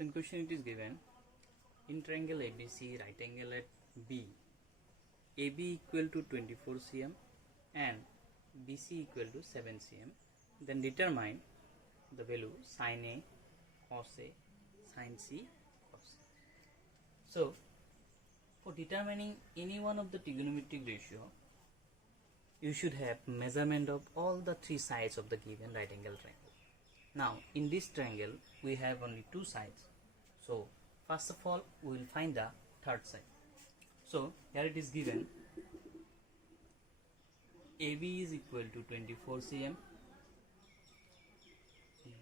So in question it is given, in triangle ABC, right angle at B, AB equal to 24 cm and BC equal to 7 cm, then determine the value sin A, cos A, sin C, cos C. So for determining any one of the trigonometric ratio, you should have measurement of all the three sides of the given right angle triangle. Now in this triangle we have only two sides, so first of all we will find the third side. So here it is given, AB is equal to 24 cm,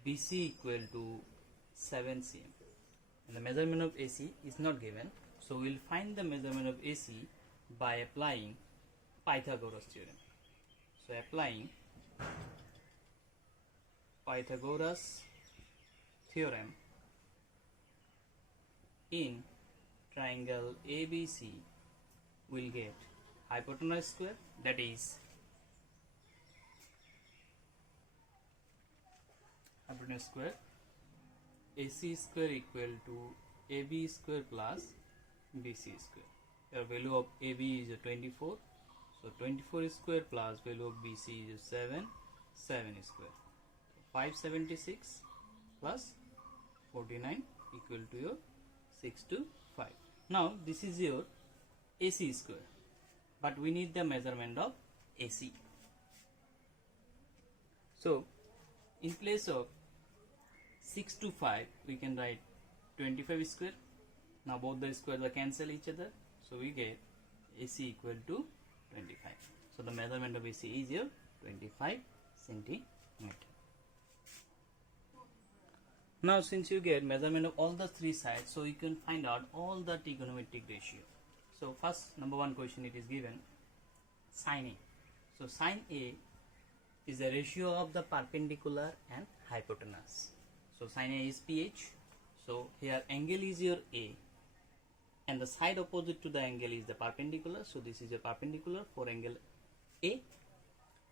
BC equal to 7 cm, and the measurement of AC is not given, so we will find the measurement of AC by applying Pythagoras theorem. So applying Pythagoras theorem in triangle ABC, will get hypotenuse square, that is hypotenuse square, AC square equal to AB square plus BC square. Your value of AB is 24, so 24 square plus value of BC is 7 square. 576 plus 49 equal to your 625. Now this is your AC square, but we need the measurement of AC. So in place of 625 we can write 25 square. Now both the squares will cancel each other, so we get AC equal to 25. So the measurement of AC is your 25 centimeter. Now since you get measurement of all the three sides, so you can find out all the trigonometric ratio. So first, number one question it is given, sin A. So sin A is the ratio of the perpendicular and hypotenuse. So sin A is PH. So here angle is your A, and the side opposite to the angle is the perpendicular. So this is your perpendicular for angle A.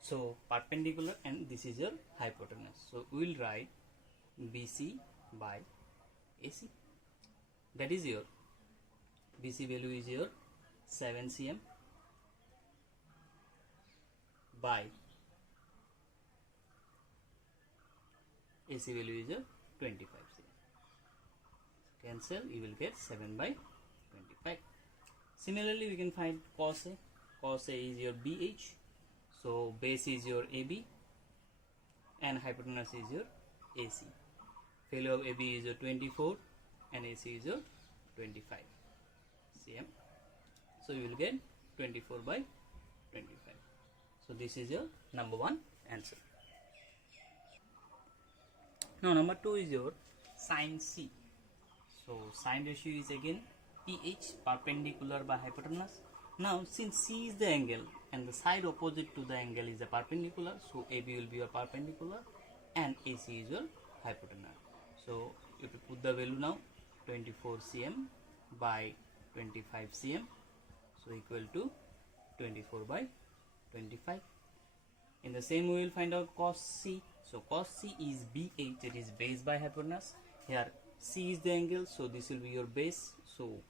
So perpendicular, and this is your hypotenuse. So we will write BC by AC. That is your BC value is your 7 cm by AC value is your 25 cm. Cancel, you will get 7 by 25. Similarly, we can find cos A. Cos A is your BH. So base is your AB and hypotenuse is your AC. Value of AB is your 24 and AC is your 25 cm. So you will get 24 by 25. So this is your number one answer. Now number two is your sin C. So sin ratio is again PH, perpendicular by hypotenuse. Now since C is the angle and the side opposite to the angle is the perpendicular, so AB will be your perpendicular and AC is your hypotenuse. So you have to put the value now, 24 cm by 25 cm, so equal to 24 by 25. In the same way we will find out cos C. So cos C is BH, that is base by hypotenuse. Here C is the angle, so this will be your base. So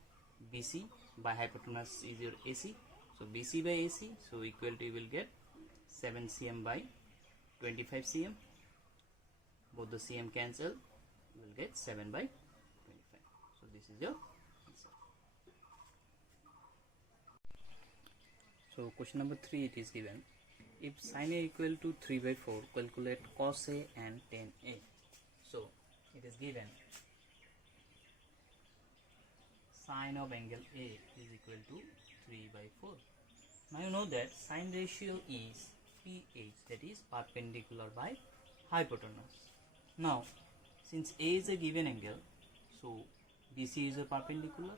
BC by hypotenuse is your AC. So BC by AC, so equal to, you will get 7 cm by 25 cm. Both the cm cancel, you will get 7 by 25. So this is your answer. So question number 3 it is given, if sin A equal to 3 by 4, calculate cos A and tan A. So it is given, sin of angle A is equal to 3 by 4. Now you know that sin ratio is PH, that is perpendicular by hypotenuse. Now since A is a given angle, so BC is a perpendicular,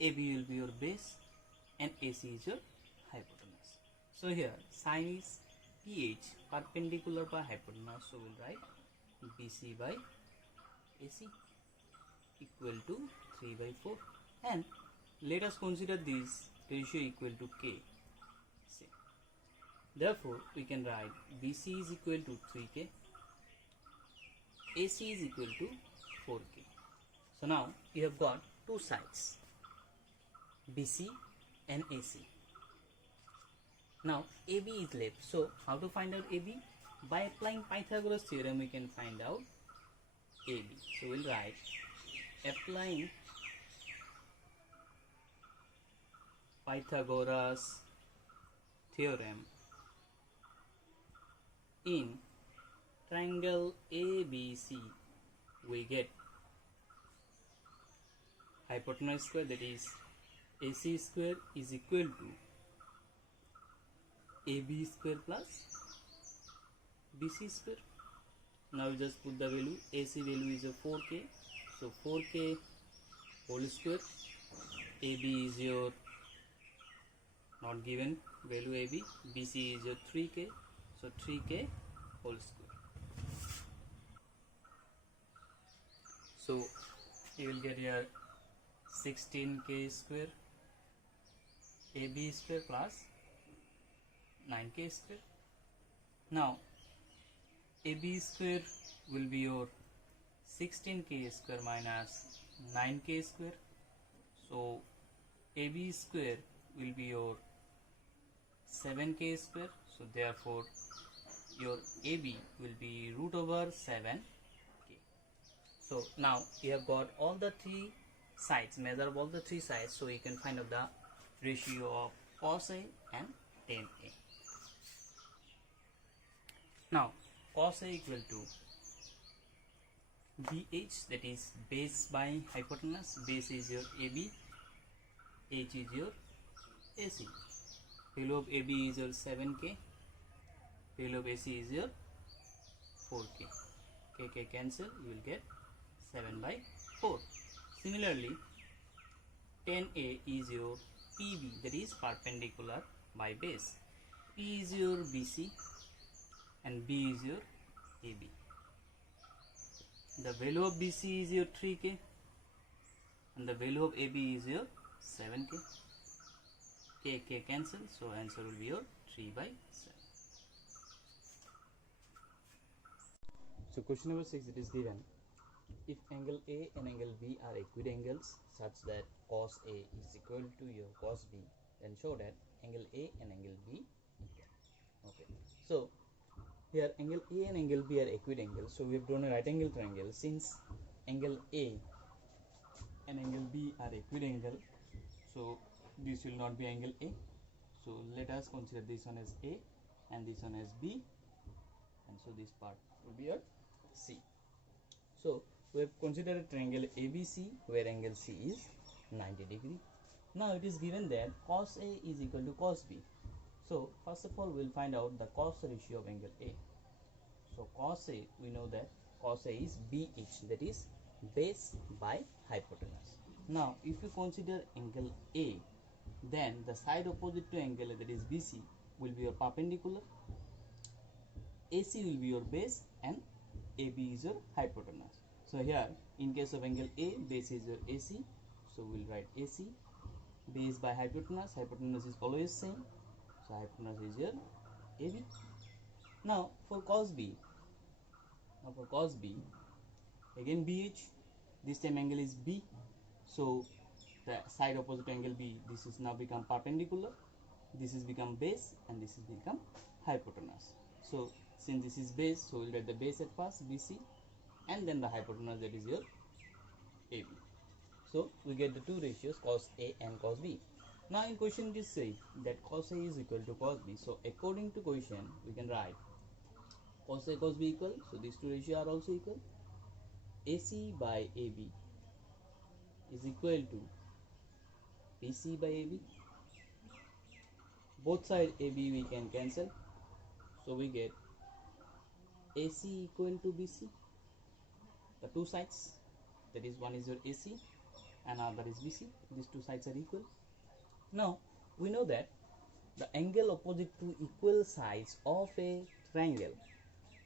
AB will be your base and AC is your hypotenuse. So here sin is PH, perpendicular by hypotenuse, so we will write BC by AC equal to 3 by 4, and let us consider this ratio equal to K. Therefore we can write BC is equal to 3K, AC is equal to 4K. So now you have got two sides, BC and AC. Now AB is left. So how to find out AB? By applying Pythagoras theorem we can find out AB. So we'll write applying Pythagoras theorem in triangle ABC, we get hypotenuse square, that is AC square is equal to AB square plus BC square. Now you just put the value. AC value is a 4k, so 4k whole square. AB is your not given value AB. BC is your 3k, so 3k whole square. So you will get here 16k square AB square plus 9k square. Now AB square will be your 16k square minus 9k square. So AB square will be your 7k square. So therefore your AB will be root over 7k. So now you have got all the three sides, measure of all the three sides, so you can find out the ratio of cos A and tan A. Now cos A equal to BH, that is base by hypotenuse. Base is your AB, H is your AC. Value of AB is your 7k, value of AC is your 4k. K cancel, you will get 7 by 4. Similarly, tan A is your PB, that is perpendicular by base. P is your BC and B is your AB. The value of BC is your 3k and the value of AB is your 7k. K cancel, so answer will be your 3 by 7. So question number 6, it is given, if angle A and angle B are equidangles such that cos A is equal to your cos B, then show that angle A and angle B equal. Okay, so here angle A and angle B are equidangles, so we have drawn a right angle triangle. Since angle A and angle B are equidangle, so this will not be angle A. So let us consider this one as A and this one as B, and so this part will be your C. So we have considered a triangle ABC where angle C is 90 degree. Now it is given that cos A is equal to cos B. So first of all we will find out the cos ratio of angle A. So cos A, we know that cos A is BH, that is base by hypotenuse. Now if you consider angle A, then the side opposite to angle A, that is BC, will be your perpendicular, AC will be your base, and AB is your hypotenuse. So here in case of angle A, base is your AC, so we will write AC, base by hypotenuse. Hypotenuse is always same, so hypotenuse is your AB. Now for cos B, again BH, this time angle is B, so the side opposite to angle B, this is now become perpendicular, this is become base, and this is become hypotenuse. So since this is base, so we will get the base at first, BC, and then the hypotenuse, that is your AB. So we get the two ratios, cos A and cos B. Now in question it is said that cos A is equal to cos B. So according to question we can write cos A cos B equal, so these two ratios are also equal. AC by AB is equal to BC by AB. Both sides AB we can cancel, so we get AC equal to BC. The two sides, that is one is your AC and other is BC, these two sides are equal. Now we know that the angle opposite to equal sides of a triangle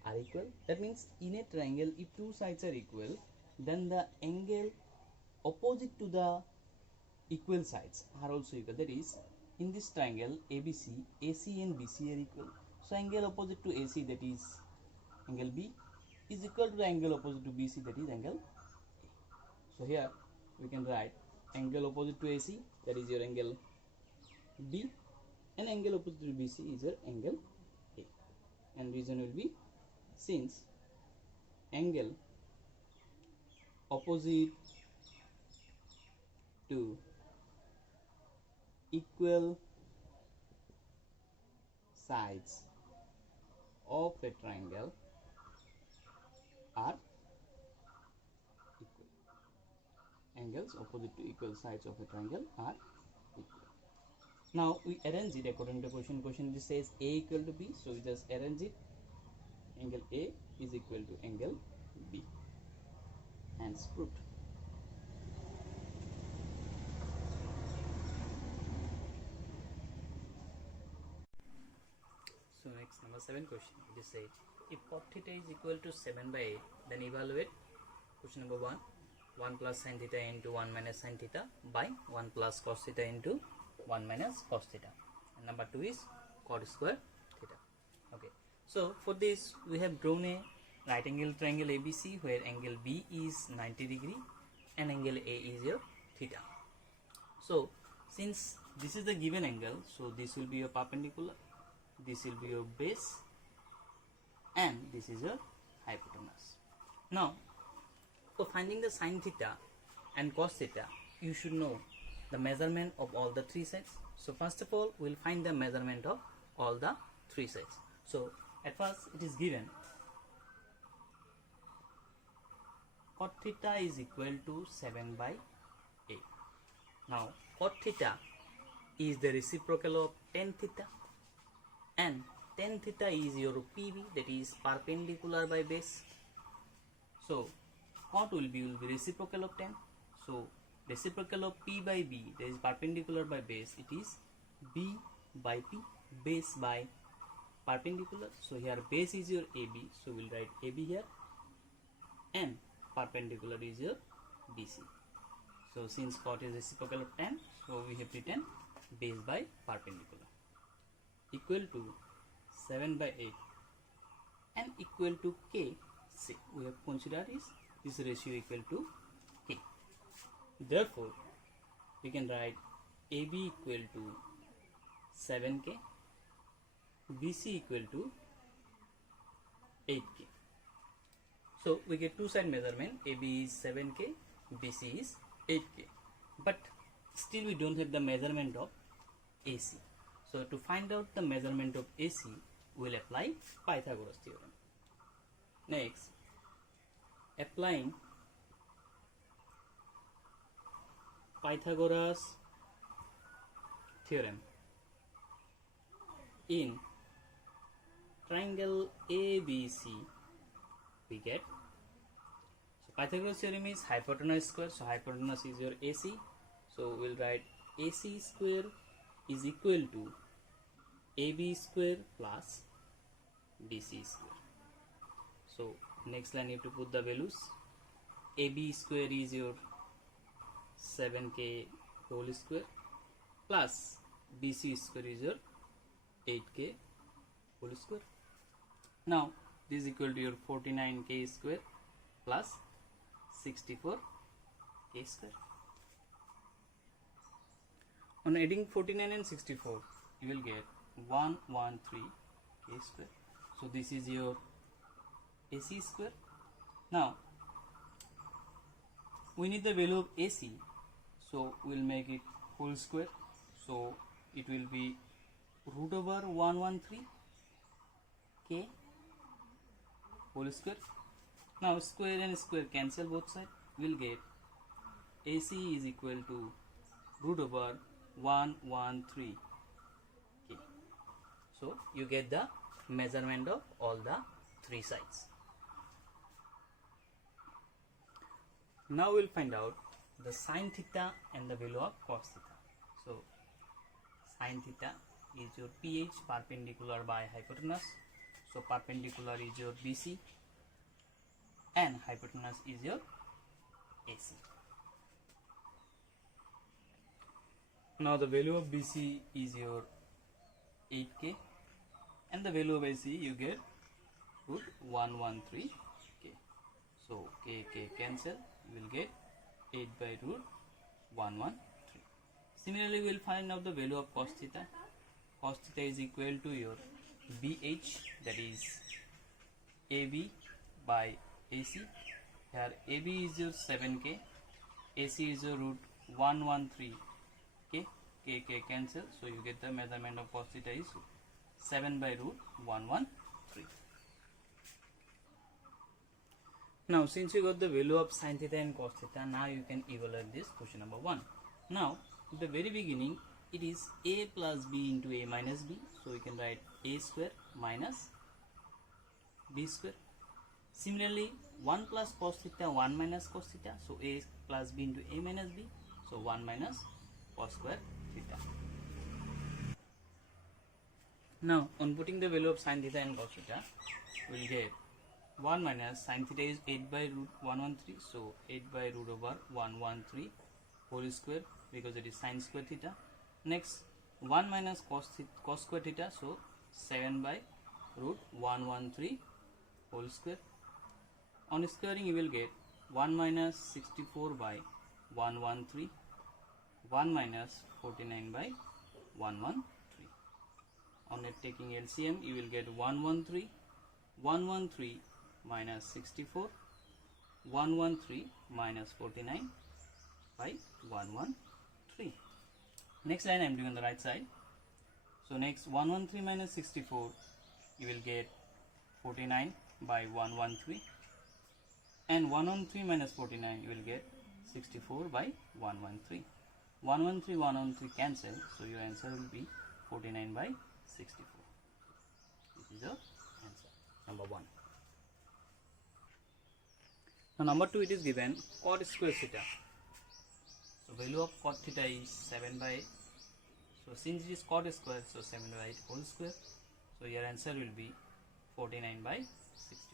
are equal. That means in a triangle, if two sides are equal, then the angle opposite to the equal sides are also equal. That is, in this triangle ABC, AC and BC are equal. So angle opposite to AC, that is angle B, is equal to the angle opposite to BC, that is angle A. So here we can write angle opposite to AC, that is your angle B, and angle opposite to BC is your angle A. And reason will be, since angle opposite to equal sides of a triangle are equal. Angles opposite to equal sides of a triangle are equal. Now we arrange it according to question. Question just says A equal to B, so we just arrange it. Angle A is equal to angle B. Hence proved. So next, number 7 question. It is said, if cot theta is equal to 7 by 8, then evaluate. Question number 1, 1 plus sin theta into 1 minus sin theta by 1 plus cos theta into 1 minus cos theta. And number 2 is cot square theta. Okay. So for this, we have drawn a right angle triangle ABC, where angle B is 90 degree and angle A is your theta. So since this is the given angle, so this will be your perpendicular, this will be your base, and this is your hypotenuse. Now for finding the sin theta and cos theta, you should know the measurement of all the three sides. So first of all, we'll find the measurement of all the three sides. So at first it is given cot theta is equal to 7 by 8. Now cot theta is the reciprocal of tan theta, and tan theta is your PB, that is perpendicular by base. So cot will be reciprocal of tan. So reciprocal of P by B, that is perpendicular by base, it is B by P, base by perpendicular. So here base is your AB, so we'll write AB here, and perpendicular is your BC. So since cot is reciprocal of tan, so we have written base by perpendicular equal to 7 by 8 and equal to K. See, we have considered is this ratio equal to K. Therefore we can write AB equal to 7K, BC equal to 8K. So we get two side measurement, AB is 7K, BC is 8K, but still we don't have the measurement of AC. So to find out the measurement of AC, we will apply Pythagoras theorem. Next, applying Pythagoras theorem in triangle ABC, we get, so Pythagoras theorem is hypotenuse square, so hypotenuse is your AC, so we'll write AC square is equal to AB square plus BC square. So next line you have to put the values. AB square is your 7K whole square plus BC square is your 8K whole square. Now this is equal to your 49K square plus 64K square. On adding 49 and 64, you will get 113K square. So this is your AC square. Now we need the value of AC, so we'll make it whole square. So it will be root over 113K whole square. Now square and square cancel both sides. We'll get AC is equal to root over 113K. So you get the measurement of all the three sides. Now we'll find out the sin theta and the value of cos theta. So sin theta is your PH, perpendicular by hypotenuse. So perpendicular is your BC and hypotenuse is your AC. Now the value of BC is your 8K and the value of AC you get root 113K. So K cancel, you will get 8 by root 113. Similarly, we will find out the value of cos theta. Cos theta is equal to your BH, that is AB by AC. Here AB is your 7k, AC is your root 113k, k cancel, so you get the measurement of cos theta is 7 by root 113. Now since you got the value of sin theta and cos theta, now you can evaluate this question number 1. Now at the very beginning it is a plus b into a minus b, so we can write a square minus b square. Similarly 1 plus cos theta 1 minus cos theta, so a plus b into a minus b, so 1 minus cos square theta. Now on putting the value of sin theta and cos theta, we will get 1 minus sin theta is 8 by root 113, so 8 by root over 113 whole square, because it is sin square theta. Next 1 minus cos square theta, so 7 by root 113 whole square. On squaring you will get 1 minus 64 by 113, 1 minus 49 by 113. On it taking LCM you will get 113 minus 64, 113 minus 49 by 113. Next line I am doing on the right side. So next 113 minus 64, you will get 49 by 113, and 113 minus 49 you will get 64 by 113. 113 cancel, so your answer will be 49 by 64. This is your answer, number 1. Now number 2, it is given cot square theta. So value of cot theta is 7 by 8. So since it is cot square, so 7 by 8 whole square. So your answer will be 49 by 64.